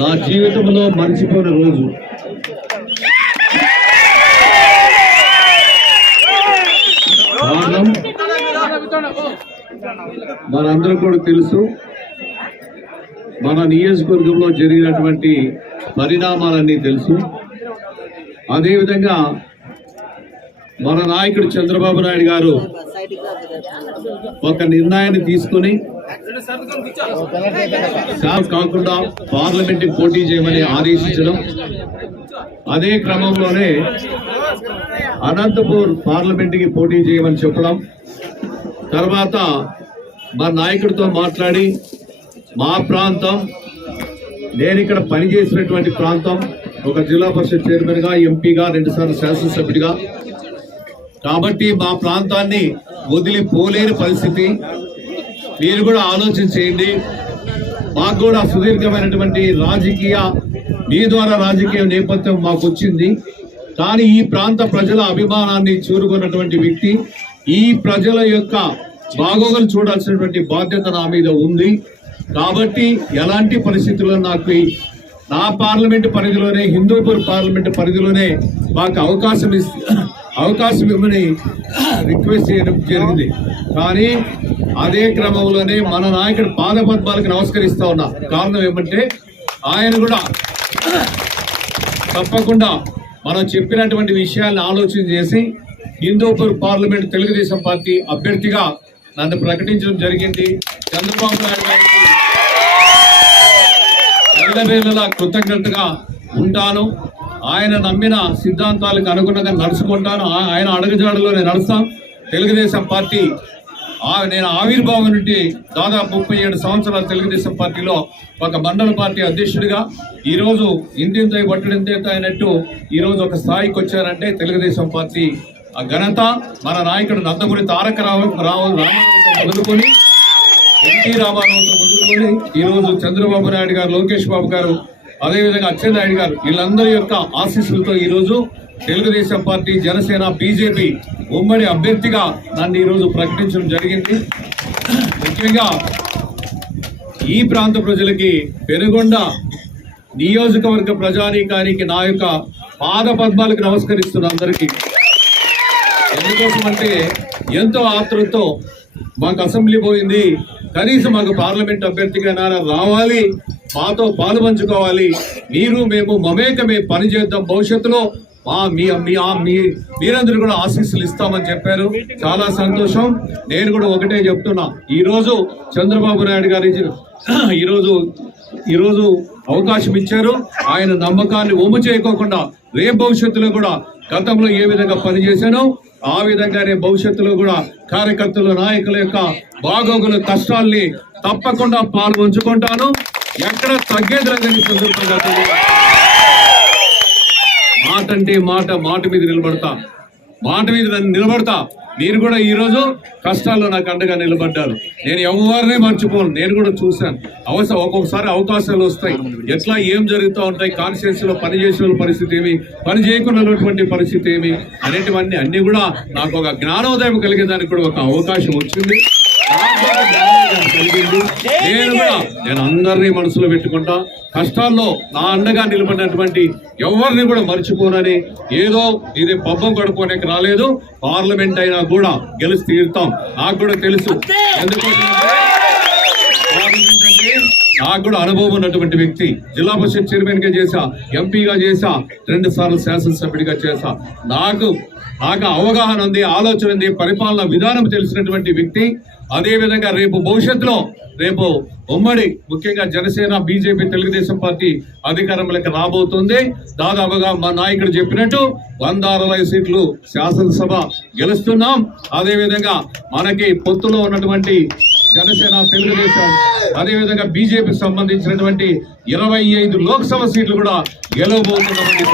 నా జీవితంలో మర్చిపోయిన రోజు. కారణం? మనందరం కూడా తెలుసు. మన నియోజకవర్గంలో జరిగినటువంటి పరిణామాలన్నీ తెలుసు. అదేవిధంగా మన నాయకుడు చంద్రబాబు నాయుడు గారు ఒక నిర్ణయాన్ని తీసుకుని కాకుండా పార్లమెంట్ పోటీ చేయమని ఆదేశించడం. అదే క్రమంలోనే అనంతపూర్ పార్లమెంట్కి పోటీ చేయమని చెప్పడం. తర్వాత మా నాయకుడితో మాట్లాడి మా ప్రాంతం నేను ఇక్కడ పనిచేసినటువంటి ప్రాంతం ఒక జిల్లా పరిషత్ చైర్మన్గా ఎంపీగా రెండుసార్లు శాసనసభ్యుడిగా. కాబట్టి మా ప్రాంతాన్ని వదిలిపోలేని పరిస్థితి. మీరు కూడా ఆలోచన చేయండి మాకు కూడా సుదీర్ఘమైనటువంటి రాజకీయ మీ ద్వారా రాజకీయ నేపథ్యం మాకు వచ్చింది. కానీ ఈ ప్రాంత ప్రజల అభిమానాన్ని చూరుకున్నటువంటి వ్యక్తి ఈ ప్రజల యొక్క బాగోగులు చూడాల్సినటువంటి బాధ్యత నా మీద ఉంది. కాబట్టి ఎలాంటి పరిస్థితుల్లో నాకు నా పార్లమెంట్ పరిధిలోనే హిందూపూర్ పార్లమెంట్ పరిధిలోనే మాకు అవకాశం ఇస్- అవకాశం ఇవ్వని రిక్వెస్ట్ చేయడం జరిగింది. కానీ అదే క్రమంలోనే మన నాయకుడు పాదపద్మాలకు నమస్కరిస్తా ఉన్నా. కారణం ఏమంటే ఆయన కూడా తప్పకుండా మనం చెప్పినటువంటి విషయాలను ఆలోచన చేసి హిందూపూర్ పార్లమెంట్ తెలుగుదేశం పార్టీ అభ్యర్థిగా నన్ను ప్రకటించడం జరిగింది. చంద్రబాబు నాయుడు గారికి ఎల్లవేళలా కృతజ్ఞతగా ఉంటాను. ఆయన నమ్మిన సిద్ధాంతాలకు అనుగుణంగా నడుచుకుంటాను. ఆయన అడుగుజాడలో నేను నడుస్తాం. తెలుగుదేశం పార్టీ ఆ- నేను ఆవిర్భావం నుండి దాదాపు ముప్పై ఏడు సంవత్సరాలు తెలుగుదేశం పార్టీలో ఒక మండల పార్టీ అధ్యక్షుడిగా ఈరోజు ఇంటింతై ఇంటింత కొట్టడింత అయినట్టు ఈరోజు ఒక స్థాయికి వచ్చారంటే తెలుగుదేశం పార్టీ ఆ ఘనత. మన నాయకుడు నందమూరి తారక రావు రావు రామారావుతో మొదలుకొని ఎన్టీ రామారావుతో మొదలుకొని ఈ రోజు చంద్రబాబు నాయుడు గారు లోకేష్ బాబు గారు అదేవిధంగా అచ్చెన్నాయుడు గారు వీళ్ళందరి యొక్క ఆశీస్సులతో ఈరోజు తెలుగుదేశం పార్టీ జనసేన బీజేపీ ఉమ్మడి అభ్యర్థిగా నన్ను ఈరోజు ప్రకటించడం జరిగింది. ముఖ్యంగా ఈ ప్రాంత ప్రజలకి పెనుగొండ నియోజకవర్గ ప్రజానీకానికి నా యొక్క పాద పద్మాలకు నమస్కరిస్తున్న అందరికీ. ఎందుకోసమంటే ఎంతో ఆతృతతో మాకు అసెంబ్లీ పోయింది. కనీసం మాకు పార్లమెంట్ అభ్యర్థిగా రావాలి. మాతో పాలు పంచుకోవాలి మీరు మేము మమేకమే పని చేద్దాం భవిష్యత్తులో. మా మీ మీ మీరందరూ కూడా ఆశీస్సులు ఇస్తామని చెప్పారు. చాలా సంతోషం. నేను కూడా ఒకటే చెప్తున్నా. ఈరోజు చంద్రబాబు నాయుడు గారి ఈరోజు ఈరోజు అవకాశం ఇచ్చారు. ఆయన నమ్మకాన్ని ఒమ్ము చేయకోకుండా రేపు భవిష్యత్తులో కూడా గతంలో ఏ విధంగా పనిచేశానో ఆ విధంగానే భవిష్యత్తులో కూడా కార్యకర్తలు నాయకుల యొక్క బాగోగుల కష్టాల్ని తప్పకుండా పాల్పంచుకుంటాను. ఎక్కడ తగ్గేది లేదని సందర్భంగా మాట అంటే మాట మాట మీద నిలబడతా. మాట మీద నన్ను నిలబడతా. మీరు కూడా ఈరోజు కష్టాల్లో నాకు అండగా నిలబడ్డారు నేను ఎవరినే మర్చిపోను. నేను కూడా చూశాను. అవసరం ఒక్కొక్కసారి అవకాశాలు వస్తాయి. ఎట్లా ఏం జరుగుతూ ఉంటాయి కాన్స్టిట్యూన్సీ లో పని పరిస్థితి ఏమి పని చేయకుండా పరిస్థితి ఏమి అనేటివన్నీ అన్నీ కూడా నాకు ఒక జ్ఞానోదయం కలిగే దానికి కూడా ఒక అవకాశం వచ్చింది. నేను కూడా నేను అందరినీ మనసులో పెట్టుకుంటా. కష్టాల్లో నా అండగా నిలబడినటువంటి ఎవరిని కూడా మర్చిపోనని ఏదో ఇది పబ్బం గడుపుకోనికి రాలేదు. పార్లమెంట్ అయినా కూడా గెలిచి తీరుతాం. నాకు కూడా తెలుసు. ఎందుకంటే పార్లమెంట్ అంటే నాకు కూడా అనుభవం ఉన్నటువంటి వ్యక్తి జిల్లా పరిషత్ చైర్మన్గా చేశా ఎంపీగా చేశా రెండు సార్లు శాసనసభ్యుడిగా చేశా. నాకు నాకు అవగాహన ఉంది ఆలోచన ఉంది పరిపాలన విధానం తెలిసినటువంటి వ్యక్తి. అదేవిధంగా రేపు భవిష్యత్తులో రేపు ఉమ్మడి ముఖ్యంగా జనసేన బీజేపీ తెలుగుదేశం పార్టీ అధికారంలోకి రాబోతుంది. దాదాపుగా మా నాయకుడు చెప్పినట్టు వంద అరవై సీట్లు శాసనసభ గెలుస్తున్నాం. అదేవిధంగా మనకి పొత్తులో ఉన్నటువంటి జనసేన తెలుగుదేశం అదేవిధంగా బీజేపీకి సంబంధించినటువంటి ఇరవై ఐదు లోక్సభ సీట్లు కూడా గెలవబోతున్నటువంటి